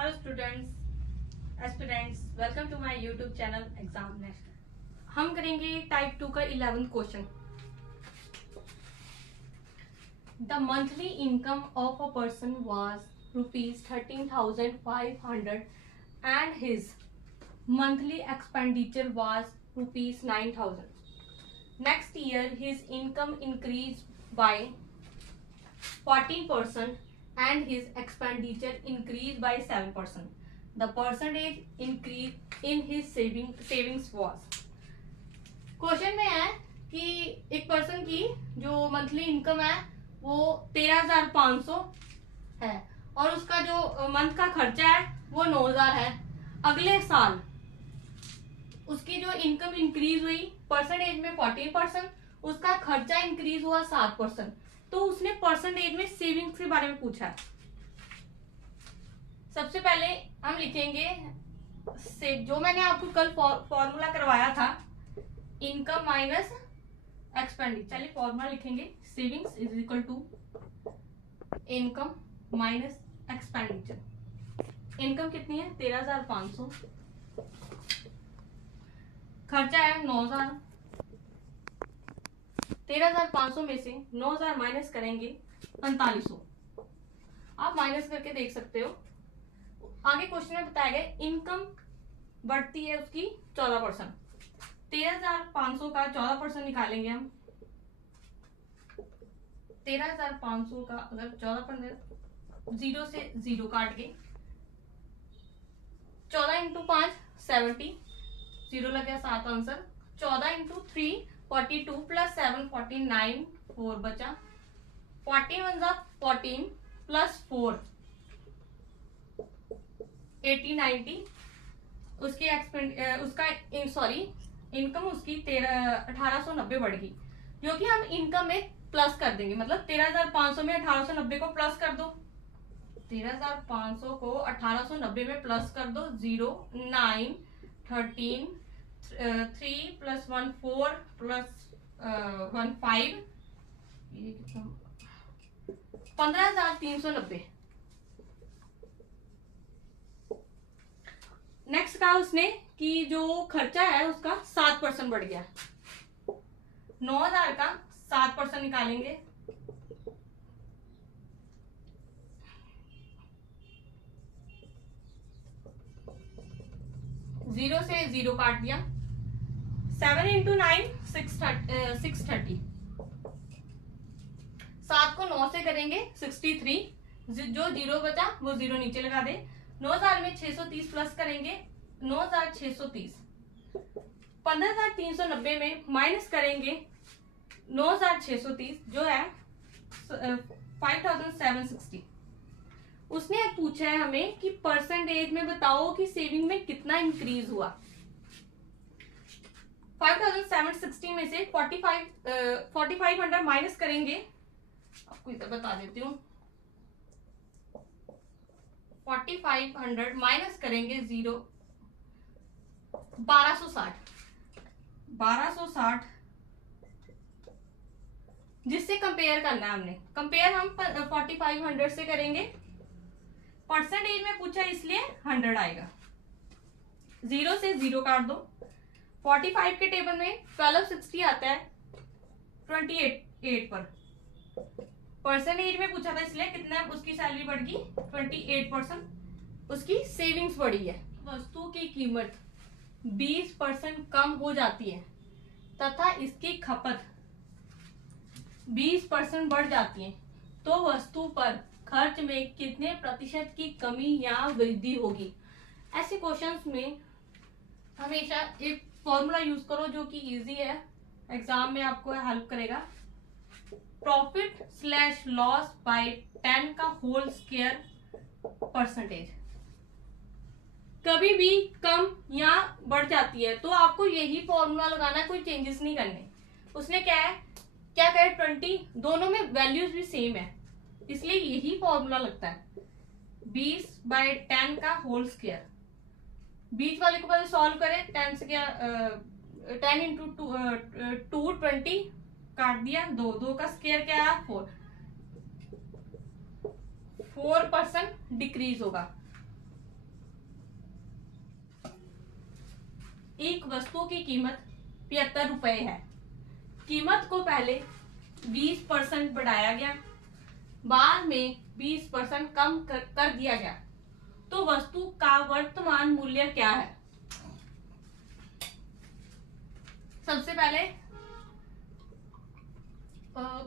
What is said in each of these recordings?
Hello students, aspirants, welcome to my YouTube channel exam national. हम करेंगे type 2 का 11th question. The monthly income of a person was ₹13,500 and his monthly expenditure was ₹9,000. Next year his income increase by 14% and his expenditure increased by 7%. The percentage increase in his savings was. Question में है कि एक person की जो monthly income है वो 13,500 है और उसका जो मंथ का खर्चा है वो 9,000 है। अगले साल उसकी जो इनकम इंक्रीज हुई परसेंटेज में 14%, उसका खर्चा इंक्रीज हुआ 7%। तो उसने परसेंटेज में सेविंग्स के बारे में पूछा है। सबसे पहले हम लिखेंगे जो मैंने आपको कल फॉर्मूला करवाया था, इनकम माइनस एक्सपेंडिचर। चलिए फॉर्मूला लिखेंगे, savings is equal to income minus expenditure. Income कितनी है 13,500, खर्चा है 9,000। 13,500 में से 9,000 माइनस करेंगे 4500। आप माइनस करके देख सकते हो। आगे क्वेश्चन में बताया गया इनकम बढ़ती है उसकी 14%। 13,500 का 14% निकालेंगे हम। 13,500 का अगर 14%, 0 से 0 काट के 14 इंटू 5 70, 0 लग गया 7 आंसर। 14 इंटू 3 42 प्लस 7 49, 4 बचा। 41 14 प्लस 4 80 90। उसकी इनकम उसकी 1890 बढ़ गई, जो कि हम इनकम में प्लस कर देंगे। मतलब 13,500 में 1890 को प्लस कर दो। 13,500 को 1890 में प्लस कर दो। 0 9 13 3 प्लस 1 4 प्लस 1 5, 15,390। नेक्स्ट कहा उसने कि जो खर्चा है उसका 7% बढ़ गया। 9,000 का 7% निकालेंगे। 0 से 0 काट दिया। 7 इंटू 9 630। 7 को 9 से करेंगे 63। जो 0 बचा वो 0 नीचे लगा दे। 9,000 में 630 प्लस करेंगे 9,630। 15,390 में माइनस करेंगे 9,630 जो है 5,760। उसने पूछा है हमें कि परसेंटेज में बताओ कि सेविंग में कितना इंक्रीज हुआ। 5,760 में से 4,500 माइनस करेंगे। आपको इधर बता देती हूँ। 4,500 माइनस करेंगे 0 1260 जिससे कंपेयर करना है हमने। कंपेयर हम 4,500 से करेंगे। परसेंटेज में पूछा इसलिए 100 आएगा। 0 से 0 काट दो। 45 के टेबल में 1260 आता है 28 पर। परसेंटेज में पूछा था इसलिए कितना उसकी सैलरी बढ़ गई 28%। उसकी सेविंग्स बढ़ी है। वस्तु की कीमत 20% कम हो जाती है तथा इसकी खपत 20% बढ़ जाती है, तो वस्तु पर खर्च में कितने प्रतिशत की कमी या वृद्धि होगी। ऐसे क्वेश्चंस में हमेशा एक फॉर्मूला यूज करो जो कि इजी है, एग्जाम में आपको हेल्प करेगा। प्रॉफिट स्लैश लॉस बाय 10 का होल स्क्वायर परसेंटेज। कभी भी कम या बढ़ जाती है तो आपको यही फॉर्मूला लगाना है, कोई चेंजेस नहीं करने। उसने क्या कहे 20, दोनों में वैल्यूज भी सेम है इसलिए यही फॉर्मूला लगता है। 20/10 का होल स्क्वायर। बीच वाले को पहले सॉल्व करें। 10 से क्या 10 इंटू 2 20 काट दिया। 2 का स्क्वायर क्या है 4% डिक्रीज होगा। एक वस्तु की कीमत 75 रुपए है। कीमत को पहले 20% बढ़ाया गया, बाद में 20% कम कर दिया गया, तो वस्तु का वर्तमान मूल्य क्या है? सबसे पहले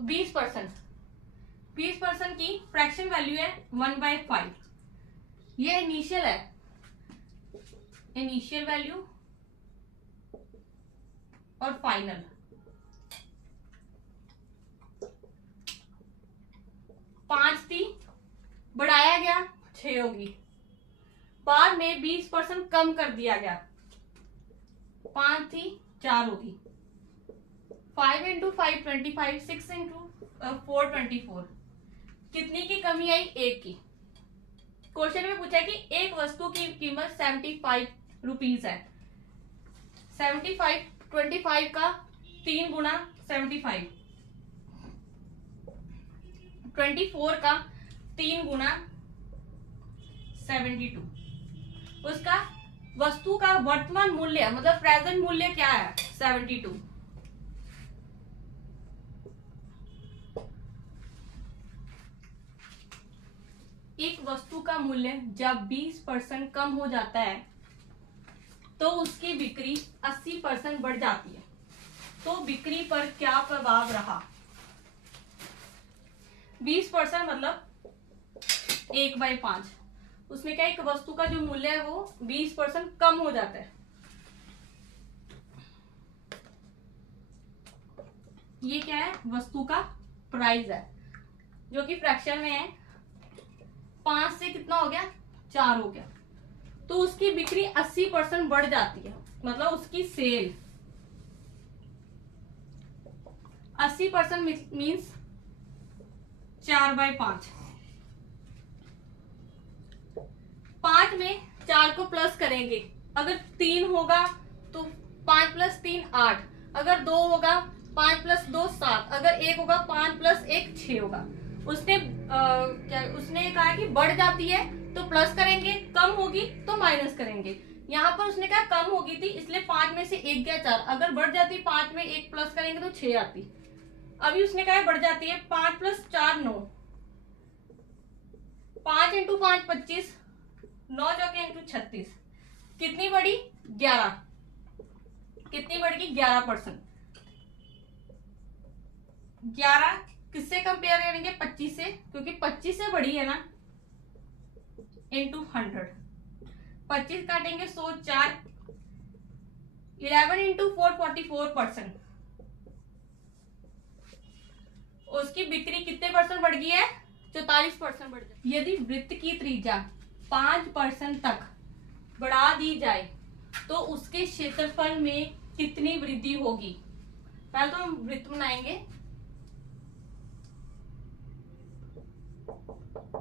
20% की फ्रैक्शन वैल्यू है 1/5। ये इनिशियल है, इनिशियल वैल्यू और फाइनल। 5 थी, बढ़ाया गया 6 होगी, बाद में 20% कम कर दिया गया, 5 थी 4 होगी। 5 इंटू 5 25, 6 इंटू 4 24। कितनी की कमी आई? 1 की। क्वेश्चन में पूछा कि एक वस्तु की कीमत 75 रुपीज है। 75 25 का 3 गुना 75, 24 का 3 गुना 72। उसका वस्तु का वर्तमान मूल्य मतलब प्रेजेंट मूल्य क्या है? 72। एक वस्तु का मूल्य जब 20% कम हो जाता है तो उसकी बिक्री 80% बढ़ जाती है। तो बिक्री पर क्या प्रभाव रहा? 20% मतलब 1/5। उसमें क्या, एक वस्तु का जो मूल्य है वो 20% कम हो जाता है। ये क्या है? वस्तु का प्राइस है, जो कि फ्रैक्शन में है। 5 से कितना हो गया? 4 हो गया। तो उसकी बिक्री 80% बढ़ जाती है, मतलब उसकी सेल 80% मीन्स 4/5। 5 में 4 को प्लस करेंगे, अगर 3 होगा तो 5 + 3 8, अगर 2 होगा 5 + 2 7, अगर 1 होगा 5 + 1 6 होगा। उसने कहा कि बढ़ जाती है तो प्लस करेंगे, कम होगी तो माइनस करेंगे। यहाँ पर उसने कहा कम होगी थी, इसलिए 5 में से 1 गया 4। अगर बढ़ जाती 5 में 1 प्लस करेंगे तो 6 आती। अभी उसने कहा बढ़ जाती है, 5 + 4 9, 5 × 5 25, 9 चौके × 36। कितनी बढ़ी? 11। कितनी बढ़ेगी? 11%। 11 किससे कंपेयर करेंगे? 25 से, क्योंकि 25 से बढ़ी है ना, × 100। 25 काटेंगे 100 4, 11 × 4 44%। उसकी बिक्री कितने % बढ़ गई है? 44% बढ़ गई। यदि वृत्त की त्रिज्या 5% तक बढ़ा दी जाए तो उसके क्षेत्रफल में कितनी वृद्धि होगी? पहले तो हम वृत्त बनाएंगे।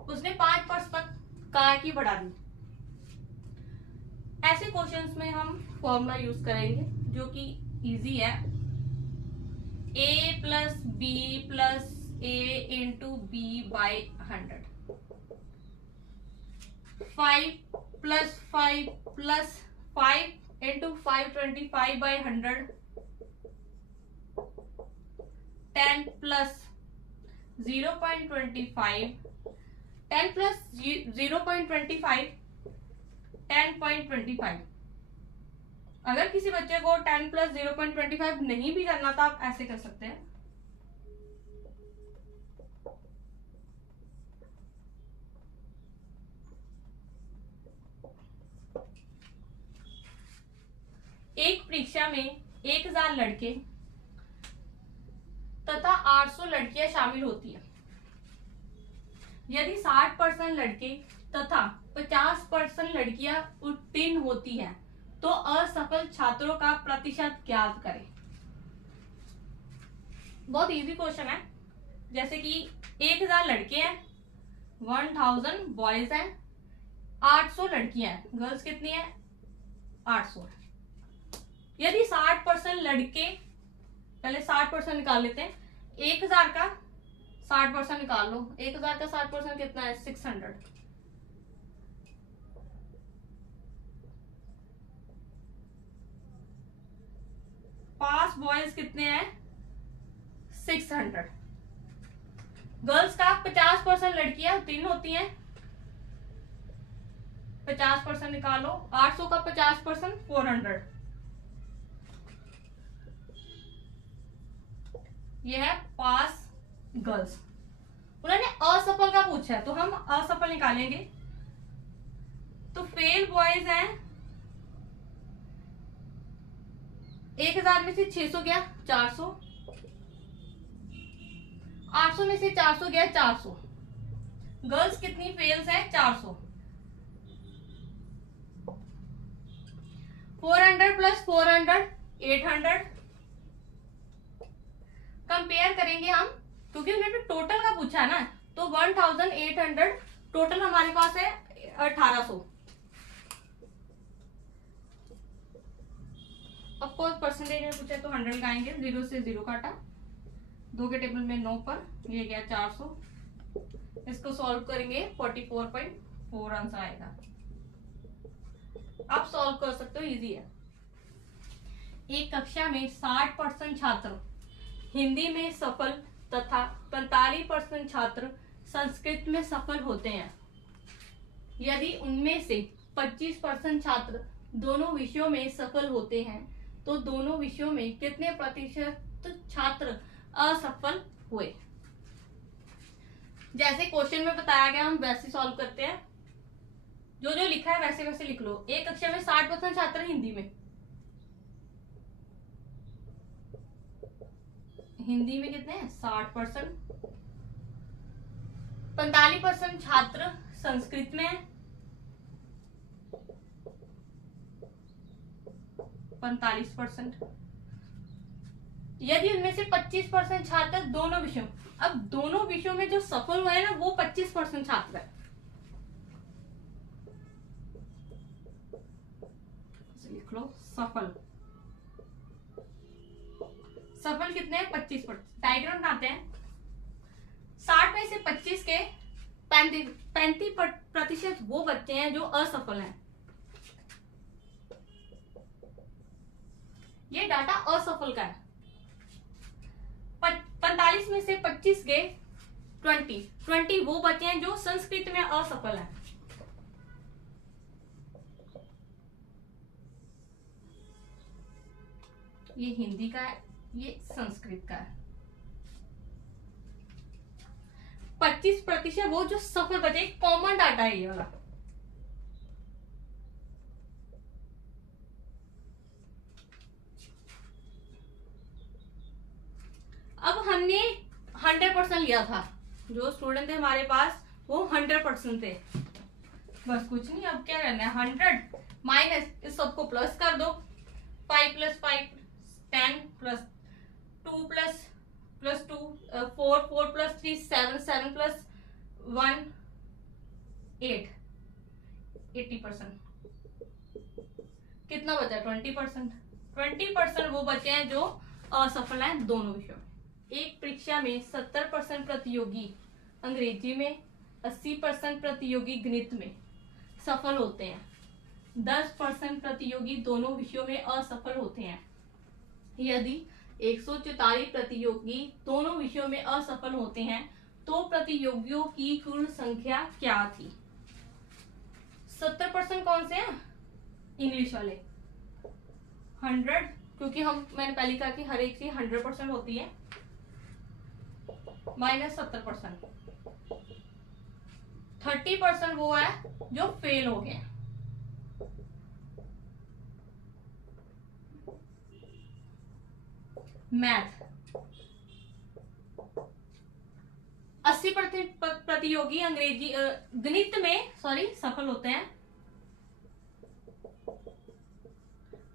उसने 5% तक कार की बढ़ा दी। ऐसे क्वेश्चंस में हम फॉर्मूला यूज करेंगे जो कि इजी है। a + b + a × b/100। 5 + 5 + 5 × 525/100। 10 + 0.25, 10 + 0.25 10.25। अगर किसी बच्चे को 10 + 0.25 नहीं भी करना तो आप ऐसे कर सकते हैं। एक परीक्षा में 1000 लड़के तथा 800 लड़कियां शामिल होती है। यदि 60% लड़के तथा 50% लड़कियां उत्तीर्ण होती हैं तो असफल छात्रों का प्रतिशत ज्ञात करें। बहुत इजी क्वेश्चन है। जैसे कि 1000 लड़के हैं, 1000 बॉयज हैं, 800 लड़कियां हैं, गर्ल्स कितनी है? 800। यदि 60% लड़के, पहले 60% निकाल लेते हैं। 1000 का 60% निकाल लो। 1000 का 60% कितना है? 600। बॉयज कितने हैं? 600। गर्ल्स का 50% लड़कियां उत्तीर्ण होती हैं, 50% निकालो, 800 का 50% 400, ये है पास गर्ल्स। उन्होंने असफल का पूछा है तो हम असफल निकालेंगे। तो फेल बॉयज हैं 1000 में से 600 गया 400, 800 में से 400 गया 400। गर्ल्स कितनी फेल्स हैं? 400। 400 प्लस 400 800। कंपेयर करेंगे हम, क्योंकि उन्होंने टोटल का पूछा ना, तो 1800 टोटल हमारे पास है 1800। ऑफ कोर्स परसेंटेज में पूछा तो 100 लगाएंगे, 0 से 0 काटा, 2 के टेबल में 9 पर, ये गया 400। इसको सॉल्व करेंगे 44.4 आंसर आएगा। आप सॉल्व कर सकते हो, इजी है। एक कक्षा में 60% छात्र हिंदी में सफल तथा 45% छात्र संस्कृत में सफल होते हैं। यदि उनमें से 25% छात्र दोनों विषयों में सफल होते हैं तो दोनों विषयों में कितने प्रतिशत छात्र असफल हुए? जैसे क्वेश्चन में बताया गया हम वैसे सॉल्व करते हैं, जो जो लिखा है वैसे वैसे लिख लो। एक कक्षा में 60% छात्र हिंदी में कितने हैं? 60%। 45% छात्र संस्कृत में है, 45%। यदि उनमें से 25% छात्र दोनों विषयों, अब दोनों विषयों में जो सफल हुए हैं ना वो 25% छात्र है। लिख लो सफल। सफल कितने हैं? 25%। डायग्राम बनाते हैं। 60 में से 25 के 35% वो बच्चे हैं जो असफल हैं। ये डाटा असफल का है। 45 में से 25 गए 20 वो बच्चे हैं जो संस्कृत में असफल हैं। ये हिंदी का है, ये संस्कृत का है। 25% वो जो सफल बचे, कॉमन डाटा है ये वाला। अब हमने 100% लिया था, जो स्टूडेंट थे हमारे पास वो 100% थे। बस कुछ नहीं, अब क्या करना है, 100 माइनस इस सबको प्लस कर दो। 5 + 5 10 प्लस 2 प्लस 2 4 4 + 3 7 7 + 1 8 80%। कितना बचा? 20%। 20% वो बचे हैं जो असफल हैं दोनों विषयों में। एक परीक्षा में 70% प्रतियोगी अंग्रेजी में, 80% प्रतियोगी गणित में सफल होते हैं। 10% प्रतियोगी दोनों विषयों में असफल होते हैं। यदि 144 प्रतियोगी दोनों विषयों में असफल होते हैं तो प्रतियोगियों की कुल संख्या क्या थी? 70% कौन से हैं? इंग्लिश वाले। 100, क्योंकि मैंने पहले कहा कि हर एक चीज 100% होती है, माइनस 70%। 30% वो है जो फेल हो गए। मैथ 80% प्रतियोगी अंग्रेजी गणित में सफल होते हैं।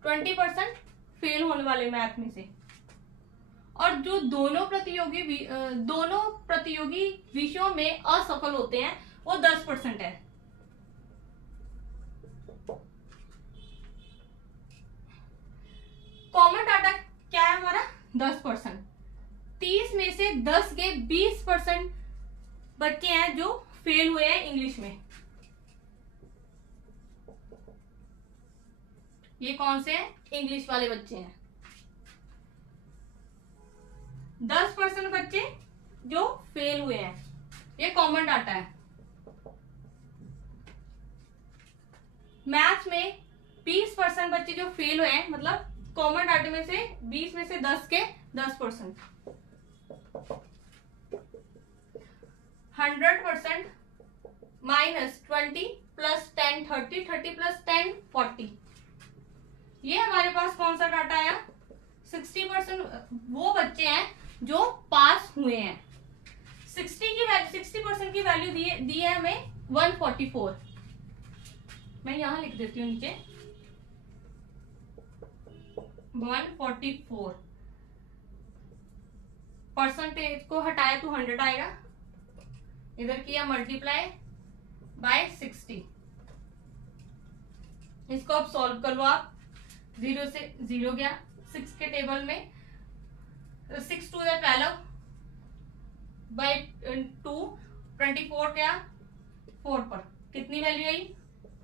20% फेल होने वाले मैथ में से। और जो दोनों प्रतियोगी विषयों में असफल होते हैं वो 10% है। कॉमन डाटा क्या है हमारा? 10%। 30 में से 10 के 20% बच्चे हैं जो फेल हुए हैं इंग्लिश में। ये कौन से हैं? इंग्लिश वाले बच्चे हैं। 10% बच्चे जो फेल हुए हैं, ये कॉमन डाटा है। मैथ्स में 20% बच्चे जो फेल हुए हैं, मतलब कॉमन डाटा में से 20 में से 10 के 10%। 100% -20 + 10 30, 30 + 10 40। ये हमारे पास कौन सा डाटा आया? 60% वो बच्चे हैं जो पास हुए हैं। 60% की वैल्यू दी है हमें 144। मैं यहां लिख देती हूँ नीचे 144। परसेंटेज को हटाया तो 100 आएगा, इधर किया मल्टीप्लाई बाय 60। इसको अब सॉल्व कर लो आप। 0 से 0 गया 6 के टेबल में, 6 2 12 बाय 2, 24 क्या 4 पर कितनी वैल्यू आई?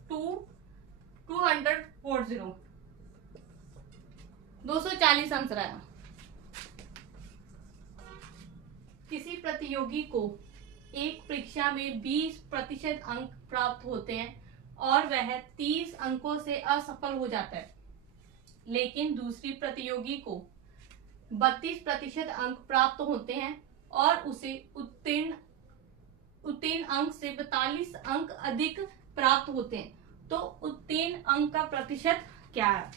240 240 आंसर आया। किसी प्रतियोगी को एक परीक्षा में 20% अंक प्राप्त होते हैं और वह 30 अंकों से असफल हो जाता है, लेकिन दूसरी प्रतियोगी को 32% अंक प्राप्त होते हैं और उसे उत्तीर्ण अंक से 42 अंक अधिक प्राप्त होते हैं, तो उत्तीर्ण अंक का प्रतिशत क्या है?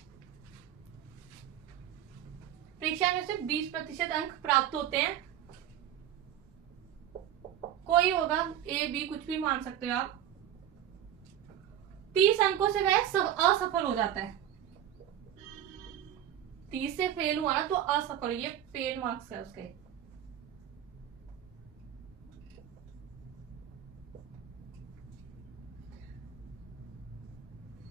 परीक्षा में से 20% अंक प्राप्त होते हैं, कोई होगा ए बी कुछ भी मान सकते हो आप। 30 अंकों से वह असफल हो जाता है। 30 से फेल हुआ ना तो असफल, ये फेल मार्क्स है उसके।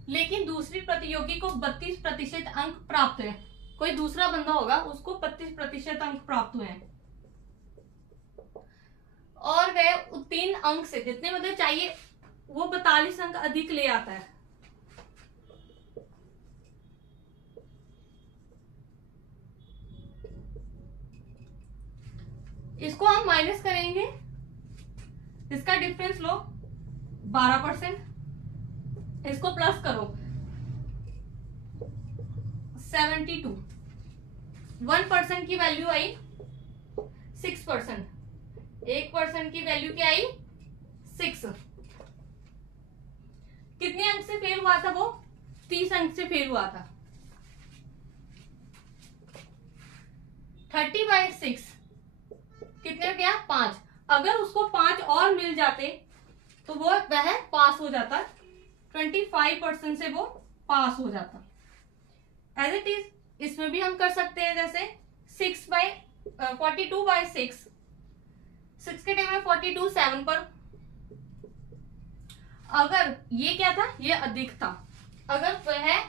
लेकिन दूसरी प्रतियोगी को 32% अंक प्राप्त है। कोई दूसरा बंदा होगा उसको 32% अंक प्राप्त हुए हैं और वह उत्तीर्ण अंक से जितने मतलब चाहिए वो 42 अंक अधिक ले आता है। इसको हम माइनस करेंगे, इसका डिफरेंस लो 12%, इसको प्लस करो 72। 1% की वैल्यू आई 6%, 1% की वैल्यू क्या आई 6। कितने अंक से फेल हुआ था वो? 30 अंक से फेल हुआ था। 30/6 कितने गया 5। अगर उसको 5 और मिल जाते तो वह पास हो जाता। 25% से वो पास हो जाता। एज इट इज इसमें भी हम कर सकते हैं, जैसे 42/6, 6 के टाइम में 42 7 पर। अगर ये क्या था, ये अधिक था, अगर वह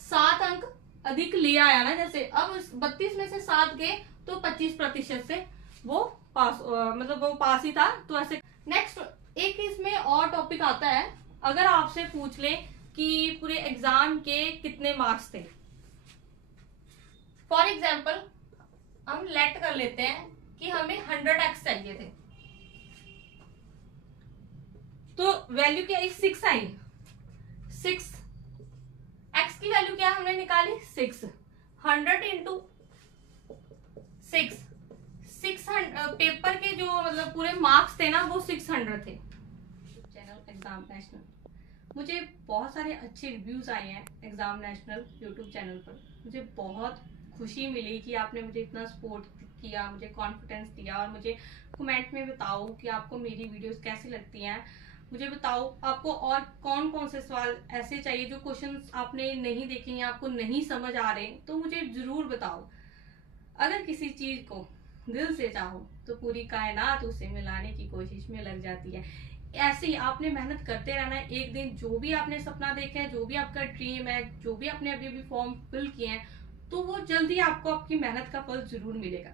7 अंक अधिक ले आया ना, जैसे अब 32 में से 7 गए तो 25% से वो पास, मतलब वो पास ही था। तो ऐसे नेक्स्ट एक इसमें और टॉपिक आता है, अगर आपसे पूछ ले कि पूरे एग्जाम के कितने मार्क्स थे। फॉर एग्जाम्पल हम लेट कर लेते हैं कि हमें 100x चाहिए थे, तो वैल्यू क्या आई 6 आई। 6 x की वैल्यू क्या हमने निकाली 6। 100 इंटू 6 पेपर के जो मतलब पूरे मार्क्स थे ना वो 600 थे। चैनल एग्जाम नेशनल, मुझे बहुत सारे अच्छे रिव्यूज आए हैं एग्जाम नेशनल यूट्यूब चैनल पर। मुझे बहुत खुशी मिली कि आपने मुझे इतना सपोर्ट किया, मुझे कॉन्फिडेंस दिया, और मुझे कमेंट में बताओ कि आपको मेरी वीडियोस कैसी लगती हैं। मुझे बताओ आपको और कौन कौन से सवाल ऐसे चाहिए जो क्वेश्चंस आपने नहीं देखे या आपको नहीं समझ आ रहे, तो मुझे जरूर बताओ। अगर किसी चीज को दिल से चाहो तो पूरी कायनात उसे मिलाने की कोशिश में लग जाती है। ऐसे ही आपने मेहनत करते रहना है। एक दिन जो भी आपने सपना देखा है, जो भी आपका ड्रीम है, जो भी आपने अभी फॉर्म फिल किए हैं, तो वो जल्दी आपको आपकी मेहनत का फल जरूर मिलेगा।